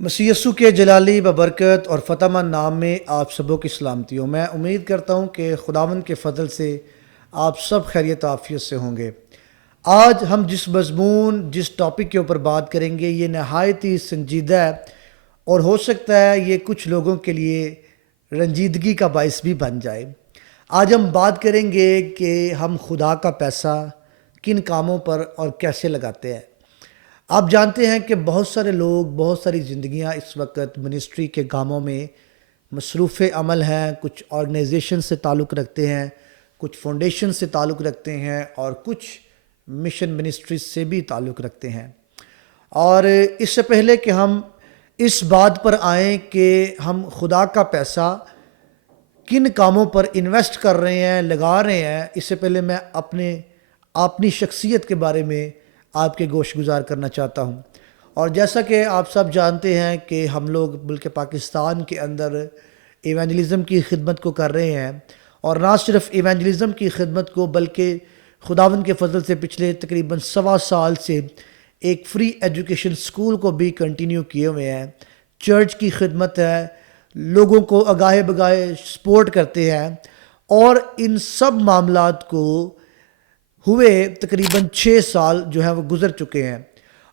مسیح یسوع کے جلالی ببرکت اور فتح مند نام میں آپ سبوں کی سلامتی ہو۔ میں امید کرتا ہوں کہ خداوند کے فضل سے آپ سب خیریت عافیت سے ہوں گے۔ آج ہم جس ٹاپک کے اوپر بات کریں گے یہ نہایت ہی سنجیدہ ہے، اور ہو سکتا ہے یہ کچھ لوگوں کے لیے رنجیدگی کا باعث بھی بن جائے۔ آج ہم بات کریں گے کہ ہم خدا کا پیسہ کن کاموں پر اور کیسے لگاتے ہیں۔ آپ جانتے ہیں کہ بہت سارے لوگ، بہت ساری زندگیاں اس وقت منسٹری کے کاموں میں مصروف عمل ہیں۔ کچھ آرگنائزیشن سے تعلق رکھتے ہیں، کچھ فاؤنڈیشن سے تعلق رکھتے ہیں، اور کچھ مشن منسٹریز سے بھی تعلق رکھتے ہیں۔ اور اس سے پہلے کہ ہم اس بات پر آئیں کہ ہم خدا کا پیسہ کن کاموں پر انویسٹ کر رہے ہیں، لگا رہے ہیں، اس سے پہلے میں اپنی شخصیت کے بارے میں آپ کے گوش گزار کرنا چاہتا ہوں۔ اور جیسا کہ آپ سب جانتے ہیں کہ ہم لوگ ملک پاکستان کے اندر ایونجلزم کی خدمت کو کر رہے ہیں، اور نہ صرف ایونجلزم کی خدمت کو بلکہ خداوند کے فضل سے پچھلے تقریباً 1.25 سال سے ایک فری ایجوکیشن سکول کو بھی کنٹینیو کیے ہوئے ہیں۔ چرچ کی خدمت ہے، لوگوں کو آگاہے بگاہے سپورٹ کرتے ہیں، اور ان سب معاملات کو ہوئے تقریباً 6 سال جو ہیں وہ گزر چکے ہیں۔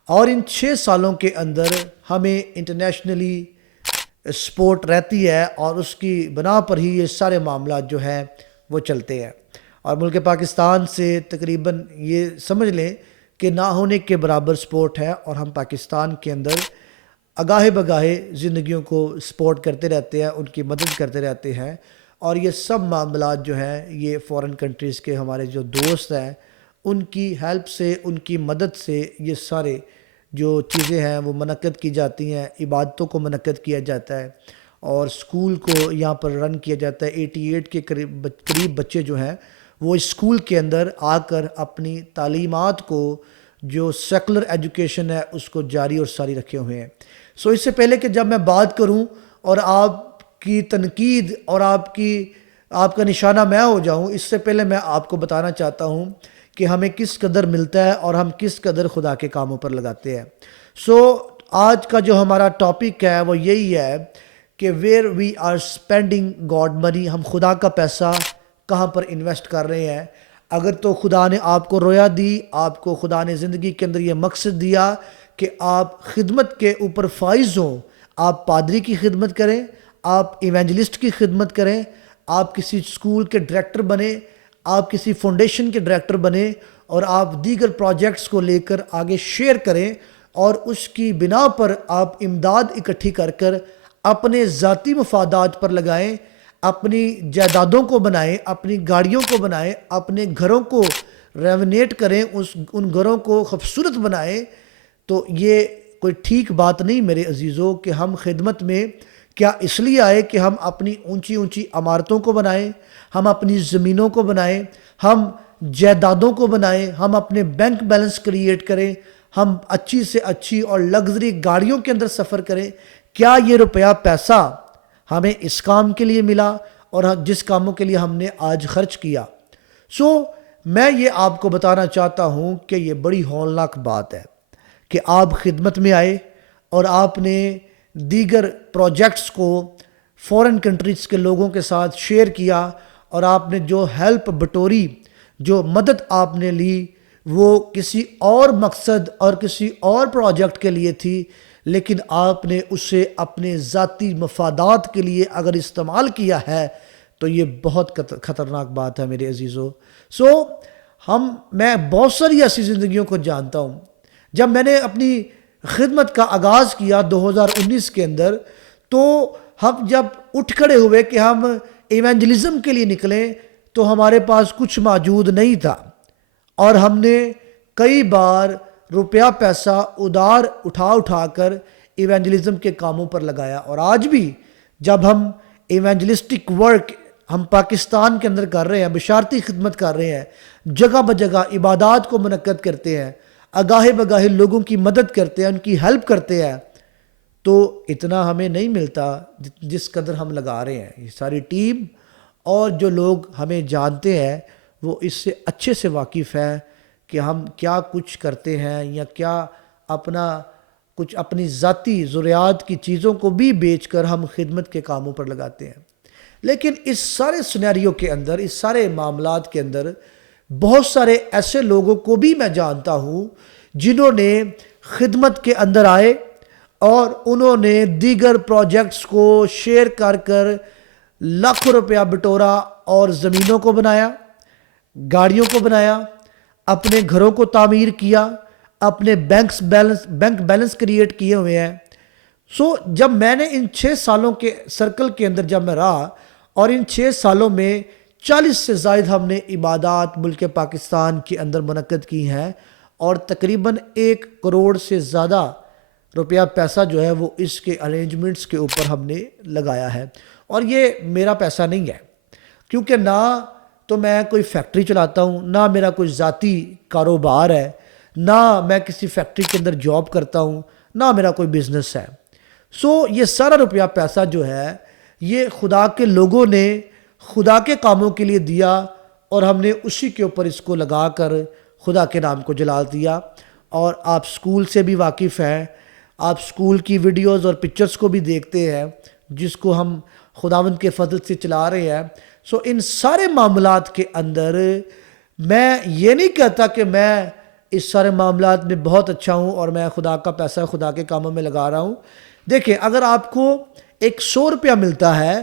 اور ان 6 سالوں کے اندر ہمیں انٹرنیشنلی سپورٹ رہتی ہے، اور اس کی بنا پر ہی یہ سارے معاملات جو ہیں وہ چلتے ہیں۔ اور ملک پاکستان سے تقریباً یہ سمجھ لیں کہ نہ ہونے کے برابر سپورٹ ہے، اور ہم پاکستان کے اندر آگاہے بگاہے زندگیوں کو سپورٹ کرتے رہتے ہیں، ان کی مدد کرتے رہتے ہیں۔ اور یہ سب معاملات جو ہیں یہ فورن کنٹریز کے ہمارے جو دوست ہیں ان کی ہیلپ سے، ان کی مدد سے یہ سارے جو چیزیں ہیں وہ منعقد کی جاتی ہیں، عبادتوں کو منعقد کیا جاتا ہے، اور سکول کو یہاں پر رن کیا جاتا ہے۔ 88 کے قریب بچے جو ہیں وہ اس سکول کے اندر آ کر اپنی تعلیمات کو، جو سیکولر ایجوکیشن ہے، اس کو جاری اور ساری رکھے ہوئے ہیں۔ اس سے پہلے کہ جب میں بات کروں اور آپ کی تنقید اور آپ کا نشانہ میں ہو جاؤں، اس سے پہلے میں آپ کو بتانا چاہتا ہوں کہ ہمیں کس قدر ملتا ہے اور ہم کس قدر خدا کے کاموں پر لگاتے ہیں۔ آج کا جو ہمارا ٹاپک ہے وہ یہی ہے کہ where we are spending God money, ہم خدا کا پیسہ کہاں پر انویسٹ کر رہے ہیں۔ اگر تو خدا نے آپ کو رویا دی، آپ کو خدا نے زندگی کے اندر یہ مقصد دیا کہ آپ خدمت کے اوپر فائز ہوں، آپ پادری کی خدمت کریں، آپ ایونجلسٹ کی خدمت کریں، آپ کسی اسکول کے ڈائریکٹر بنیں، آپ کسی فاؤنڈیشن کے ڈائریکٹر بنیں، اور آپ دیگر پروجیکٹس کو لے کر آگے شیئر کریں، اور اس کی بنا پر آپ امداد اکٹھی کر کر اپنے ذاتی مفادات پر لگائیں، اپنی جائیدادوں کو بنائیں، اپنی گاڑیوں کو بنائیں، اپنے گھروں کو ریونیٹ کریں، ان گھروں کو خوبصورت بنائیں۔ تو یہ کوئی ٹھیک بات نہیں میرے عزیزوں کہ ہم خدمت میں کیا اس لیے آئے کہ ہم اپنی اونچی اونچی عمارتوں کو بنائیں، ہم اپنی زمینوں کو بنائیں، ہم جائیدادوں کو بنائیں، ہم اپنے بینک بیلنس کریٹ کریں، ہم اچھی سے اچھی اور لگژری گاڑیوں کے اندر سفر کریں۔ کیا یہ روپیہ پیسہ ہمیں اس کام کے لیے ملا اور جس کاموں کے لیے ہم نے آج خرچ کیا؟ میں یہ آپ کو بتانا چاہتا ہوں کہ یہ بڑی ہولناک بات ہے کہ آپ خدمت میں آئے اور آپ نے دیگر پروجیکٹس کو فورن کنٹریز کے لوگوں کے ساتھ شیئر کیا، اور آپ نے جو ہیلپ بٹوری، جو مدد آپ نے لی، وہ کسی اور مقصد اور کسی اور پروجیکٹ کے لیے تھی، لیکن آپ نے اسے اپنے ذاتی مفادات کے لیے اگر استعمال کیا ہے تو یہ بہت خطرناک بات ہے میرے عزیزو۔ میں بہت ساری ایسی زندگیوں کو جانتا ہوں۔ جب میں نے اپنی خدمت کا آغاز کیا 2019 کے اندر، تو ہم جب اٹھ کھڑے ہوئے کہ ہم ایونجلزم کے لیے نکلیں تو ہمارے پاس کچھ موجود نہیں تھا، اور ہم نے کئی بار روپیہ پیسہ ادھار اٹھا کر ایونجلزم کے کاموں پر لگایا۔ اور آج بھی جب ہم ایونجلسٹک ورک ہم پاکستان کے اندر کر رہے ہیں، بشارتی خدمت کر رہے ہیں، جگہ بجگہ عبادات کو منعقد کرتے ہیں، آگاہے بگاہے لوگوں کی مدد کرتے ہیں، ان کی ہیلپ کرتے ہیں، تو اتنا ہمیں نہیں ملتا جس قدر ہم لگا رہے ہیں۔ یہ ساری ٹیم اور جو لوگ ہمیں جانتے ہیں وہ اس سے اچھے سے واقف ہے کہ ہم کیا کچھ کرتے ہیں یا کیا اپنا کچھ اپنی ذاتی ضروریات کی چیزوں کو بھی بیچ کر ہم خدمت کے کاموں پر لگاتے ہیں. لیکن اس سارے سینیریو کے اندر، اس سارے معاملات کے اندر بہت سارے ایسے لوگوں کو بھی میں جانتا ہوں جنہوں نے خدمت کے اندر آئے اور انہوں نے دیگر پروجیکٹس کو شیئر کر کر لاکھوں روپیہ بٹورا اور زمینوں کو بنایا، گاڑیوں کو بنایا، اپنے گھروں کو تعمیر کیا، اپنے بینک بیلنس کریٹ کیے ہوئے ہیں. جب میں نے ان 6 سالوں کے سرکل کے اندر جب میں رہا، اور ان 6 سالوں میں 40 سے زائد ہم نے عبادات ملک پاکستان کے اندر منعقد کی ہیں، اور تقریباً 1 کروڑ سے زیادہ روپیہ پیسہ جو ہے وہ اس کے ارینجمنٹس کے اوپر ہم نے لگایا ہے. اور یہ میرا پیسہ نہیں ہے، کیونکہ نہ تو میں کوئی فیکٹری چلاتا ہوں، نہ میرا کوئی ذاتی کاروبار ہے، نہ میں کسی فیکٹری کے اندر جاب کرتا ہوں، نہ میرا کوئی بزنس ہے. یہ سارا روپیہ پیسہ جو ہے یہ خدا کے لوگوں نے خدا کے کاموں کے لیے دیا، اور ہم نے اسی کے اوپر اس کو لگا کر خدا کے نام کو جلال دیا. اور آپ سکول سے بھی واقف ہیں، آپ سکول کی ویڈیوز اور پکچرز کو بھی دیکھتے ہیں جس کو ہم خداوند کے فضل سے چلا رہے ہیں. ان سارے معاملات کے اندر میں یہ نہیں کہتا کہ میں اس سارے معاملات میں بہت اچھا ہوں اور میں خدا کا پیسہ خدا کے کاموں میں لگا رہا ہوں. دیکھیں، اگر آپ کو 100 روپیہ ملتا ہے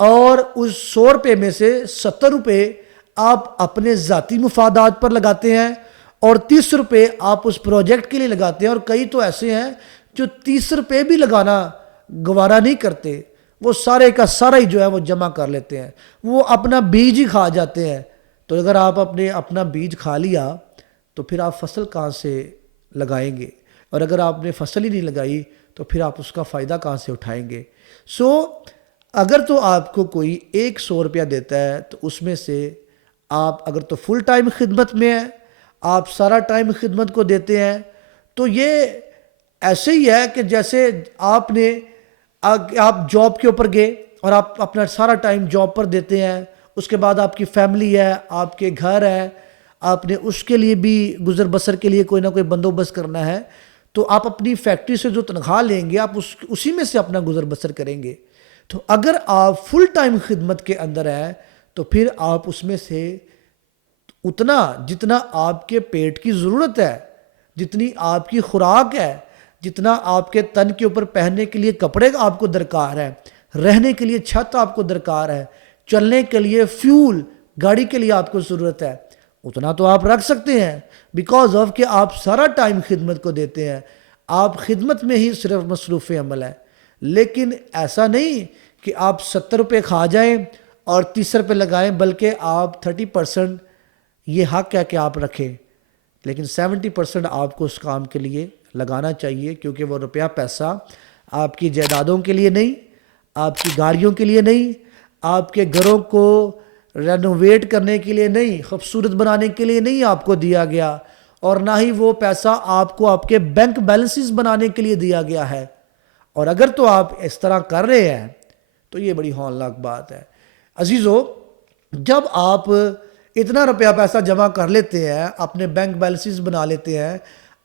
اور اس 100 روپے میں سے 70 روپے آپ اپنے ذاتی مفادات پر لگاتے ہیں اور 30 روپے آپ اس پروجیکٹ کے لیے لگاتے ہیں، اور کئی تو ایسے ہیں جو 30 روپے بھی لگانا گوارا نہیں کرتے، وہ سارے کا سارا ہی جو ہے وہ جمع کر لیتے ہیں، وہ اپنا بیج ہی کھا جاتے ہیں. تو اگر آپ اپنا بیج کھا لیا تو پھر آپ فصل کہاں سے لگائیں گے؟ اور اگر آپ نے فصل ہی نہیں لگائی تو پھر آپ اس کا فائدہ کہاں سے اٹھائیں گے؟ اگر تو آپ کو کوئی 100 روپیہ دیتا ہے تو اس میں سے آپ اگر تو فل ٹائم خدمت میں ہیں، آپ سارا ٹائم خدمت کو دیتے ہیں، تو یہ ایسے ہی ہے کہ جیسے آپ جاب کے اوپر گئے اور آپ اپنا سارا ٹائم جاب پر دیتے ہیں، اس کے بعد آپ کی فیملی ہے، آپ کے گھر ہے، آپ نے اس کے لیے بھی گزر بسر کے لیے کوئی نہ کوئی بندوبست کرنا ہے، تو آپ اپنی فیکٹری سے جو تنخواہ لیں گے آپ اسی میں سے اپنا گزر بسر کریں گے. تو اگر آپ فل ٹائم خدمت کے اندر ہیں تو پھر آپ اس میں سے اتنا جتنا آپ کے پیٹ کی ضرورت ہے، جتنی آپ کی خوراک ہے، جتنا آپ کے تن کے اوپر پہننے کے لیے کپڑے آپ کو درکار ہے، رہنے کے لیے چھت آپ کو درکار ہے، چلنے کے لیے فیول گاڑی کے لیے آپ کو ضرورت ہے، اتنا تو آپ رکھ سکتے ہیں، بیکاز آف کہ آپ سارا ٹائم خدمت کو دیتے ہیں، آپ خدمت میں ہی صرف مصروف عمل ہے. لیکن ایسا نہیں کہ آپ 70 روپے کھا جائیں اور 30 روپے لگائیں، بلکہ آپ 30% یہ حق ہے کہ آپ رکھیں، لیکن 70% آپ کو اس کام کے لیے لگانا چاہیے، کیونکہ وہ روپیہ پیسہ آپ کی جائیدادوں کے لیے نہیں، آپ کی گاڑیوں کے لیے نہیں، آپ کے گھروں کو رینوویٹ کرنے کے لیے نہیں، خوبصورت بنانے کے لیے نہیں آپ کو دیا گیا، اور نہ ہی وہ پیسہ آپ کو آپ کے بینک بیلنسز بنانے کے لیے دیا گیا ہے. اور اگر تو آپ اس طرح کر رہے ہیں تو یہ بڑی ہولناک بات ہے. عزیزو، جب آپ اتنا روپیہ پیسہ جمع کر لیتے ہیں، اپنے بینک بیلنسز بنا لیتے ہیں،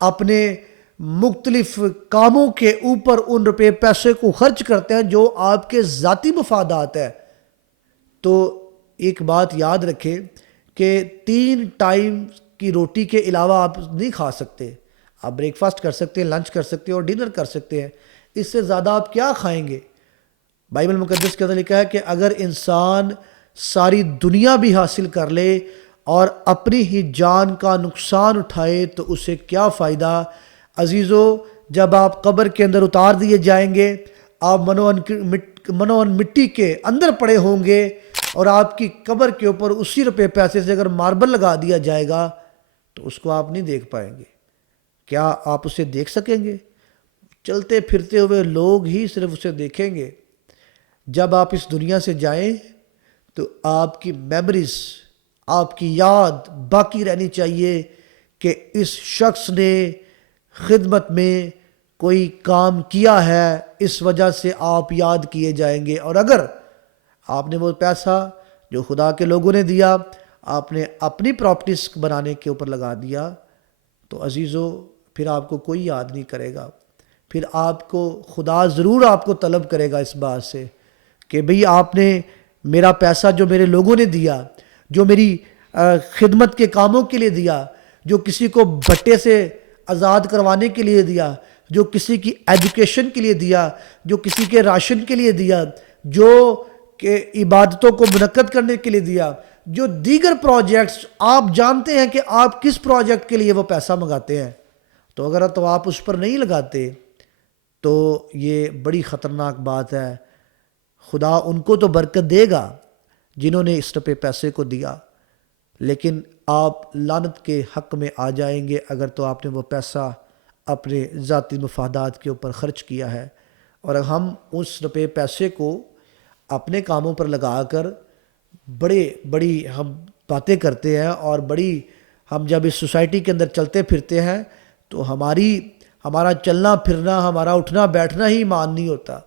اپنے مختلف کاموں کے اوپر ان روپے پیسے کو خرچ کرتے ہیں جو آپ کے ذاتی مفادات ہیں، تو ایک بات یاد رکھیں کہ 3 ٹائم کی روٹی کے علاوہ آپ نہیں کھا سکتے. آپ بریک فاسٹ کر سکتے ہیں، لنچ کر سکتے ہیں اور ڈنر کر سکتے ہیں، اس سے زیادہ آپ کیا کھائیں گے؟ بائبل مقدس کے اندر لکھا ہے کہ اگر انسان ساری دنیا بھی حاصل کر لے اور اپنی ہی جان کا نقصان اٹھائے تو اسے کیا فائدہ؟ عزیزو، جب آپ قبر کے اندر اتار دیے جائیں گے، آپ منون مٹی کے اندر پڑے ہوں گے، اور آپ کی قبر کے اوپر اسی روپے پیسے سے اگر ماربل لگا دیا جائے گا تو اس کو آپ نہیں دیکھ پائیں گے. کیا آپ اسے دیکھ سکیں گے؟ چلتے پھرتے ہوئے لوگ ہی صرف اسے دیکھیں گے. جب آپ اس دنیا سے جائیں تو آپ کی میموریز، آپ کی یاد باقی رہنی چاہیے کہ اس شخص نے خدمت میں کوئی کام کیا ہے، اس وجہ سے آپ یاد کیے جائیں گے. اور اگر آپ نے وہ پیسہ جو خدا کے لوگوں نے دیا آپ نے اپنی پراپرٹیز بنانے کے اوپر لگا دیا تو عزیزو پھر آپ کو کوئی یاد نہیں کرے گا. پھر آپ کو خدا ضرور آپ کو طلب کرے گا اس بات سے کہ بھئی آپ نے میرا پیسہ جو میرے لوگوں نے دیا، جو میری خدمت کے کاموں کے لیے دیا، جو کسی کو بھٹے سے آزاد کروانے کے لیے دیا، جو کسی کی ایجوکیشن کے لیے دیا، جو کسی کے راشن کے لیے دیا، جو کہ عبادتوں کو منعقد کرنے کے لیے دیا، جو دیگر پروجیکٹس آپ جانتے ہیں کہ آپ کس پروجیکٹ کے لیے وہ پیسہ منگاتے ہیں، تو اگر تو آپ اس پر نہیں لگاتے تو یہ بڑی خطرناک بات ہے۔ خدا ان کو تو برکت دے گا جنہوں نے اس روپے پیسے کو دیا، لیکن آپ لعنت کے حق میں آ جائیں گے اگر تو آپ نے وہ پیسہ اپنے ذاتی مفادات کے اوپر خرچ کیا ہے۔ اور ہم اس روپے پیسے کو اپنے کاموں پر لگا کر بڑی ہم باتیں کرتے ہیں، اور ہم جب اس سوسائٹی کے اندر چلتے پھرتے ہیں تو ہمارا چلنا پھرنا، ہمارا اٹھنا بیٹھنا ہی ایمان نہیں ہوتا،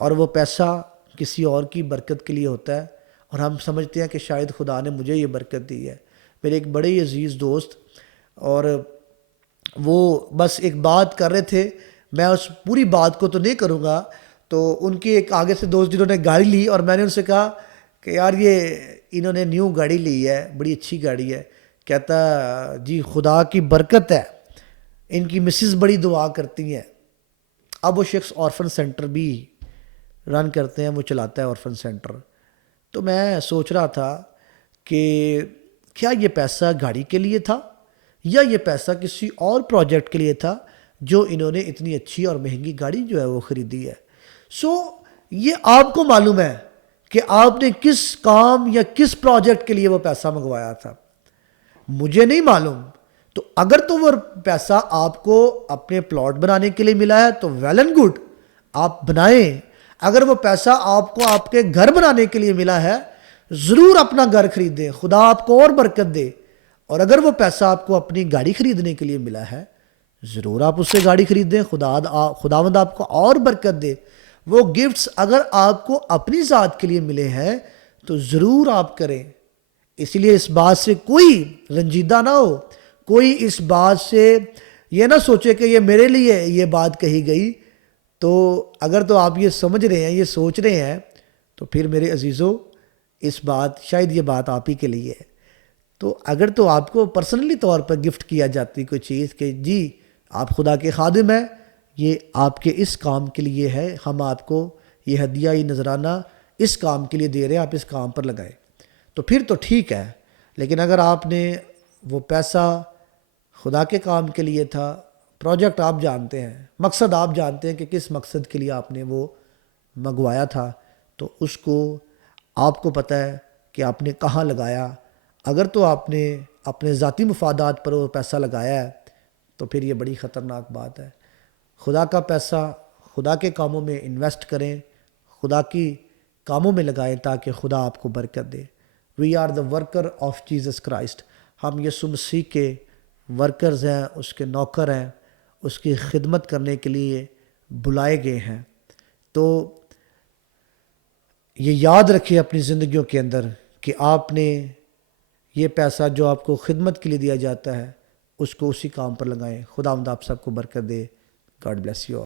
اور وہ پیسہ کسی اور کی برکت کے لیے ہوتا ہے، اور ہم سمجھتے ہیں کہ شاید خدا نے مجھے یہ برکت دی ہے۔ میرے ایک بڑے ہی عزیز دوست، اور وہ بس ایک بات کر رہے تھے، میں اس پوری بات کو تو نہیں کروں گا، تو ان کے ایک آگے سے دوست جنہوں نے گاڑی لی، اور میں نے ان سے کہا کہ یار انہوں نے نیو گاڑی لی ہے، بڑی اچھی گاڑی ہے۔ کہتا جی خدا کی برکت ہے، ان کی مسز بڑی دعا کرتی ہیں۔ اب وہ شخص آرفن سینٹر بھی رن کرتے ہیں، وہ چلاتا ہے آرفن سینٹر۔ تو میں سوچ رہا تھا کہ کیا یہ پیسہ گاڑی کے لیے تھا یا یہ پیسہ کسی اور پروجیکٹ کے لیے تھا جو انہوں نے اتنی اچھی اور مہنگی گاڑی جو ہے وہ خریدی ہے۔ یہ آپ کو معلوم ہے کہ آپ نے کس کام یا کس پروجیکٹ کے لیے وہ پیسہ منگوایا تھا، مجھے نہیں معلوم۔ تو اگر تو وہ پیسہ آپ کو اپنے پلاٹ بنانے کے لیے ملا ہے تو ویل اینڈ گڈ، آپ بنائیں۔ اگر وہ پیسہ آپ کو آپ کے گھر بنانے کے لیے ملا ہے، ضرور اپنا گھر خریدیں، خدا آپ کو اور برکت دے۔ اور اگر وہ پیسہ آپ کو اپنی گاڑی خریدنے کے لیے ملا ہے، ضرور آپ اس سے گاڑی خریدیں، خداوند آپ کو اور برکت دے۔ وہ گفٹس اگر آپ کو اپنی ذات کے لیے ملے ہیں تو ضرور آپ کریں۔ اس لیے اس بات سے کوئی رنجیدہ نہ ہو، کوئی اس بات سے یہ نہ سوچے کہ یہ میرے لیے یہ بات کہی گئی۔ تو اگر تو آپ یہ سمجھ رہے ہیں، یہ سوچ رہے ہیں، تو پھر میرے عزیزو شاید یہ بات آپ ہی کے لیے ہے۔ تو اگر تو آپ کو پرسنلی طور پر گفٹ کیا جاتی کوئی چیز کہ جی آپ خدا کے خادم ہیں، یہ آپ کے اس کام کے لیے ہے، ہم آپ کو یہ ہدیہ، یہ نذرانہ اس کام کے لیے دے رہے ہیں، آپ اس کام پر لگائیں، تو پھر تو ٹھیک ہے۔ لیکن اگر آپ نے وہ پیسہ خدا کے کام کے لیے تھا، پروجیکٹ آپ جانتے ہیں، مقصد آپ جانتے ہیں کہ کس مقصد کے لیے آپ نے وہ منگوایا تھا، تو اس کو آپ کو پتہ ہے کہ آپ نے کہاں لگایا۔ اگر تو آپ نے اپنے ذاتی مفادات پر وہ پیسہ لگایا ہے تو پھر یہ بڑی خطرناک بات ہے۔ خدا کا پیسہ خدا کے کاموں میں انویسٹ کریں، خدا کی کاموں میں لگائیں تاکہ خدا آپ کو برکت دے۔ We are the worker of Jesus Christ, ہم یسوع مسیح کے ورکرز ہیں، اس کے نوکر ہیں، اس کی خدمت کرنے کے لیے بلائے گئے ہیں۔ تو یہ یاد رکھیں اپنی زندگیوں کے اندر کہ آپ نے یہ پیسہ جو آپ کو خدمت کے لیے دیا جاتا ہے اس کو اسی کام پر لگائیں۔ خداوند آپ سب کو برکت دے۔ God bless you.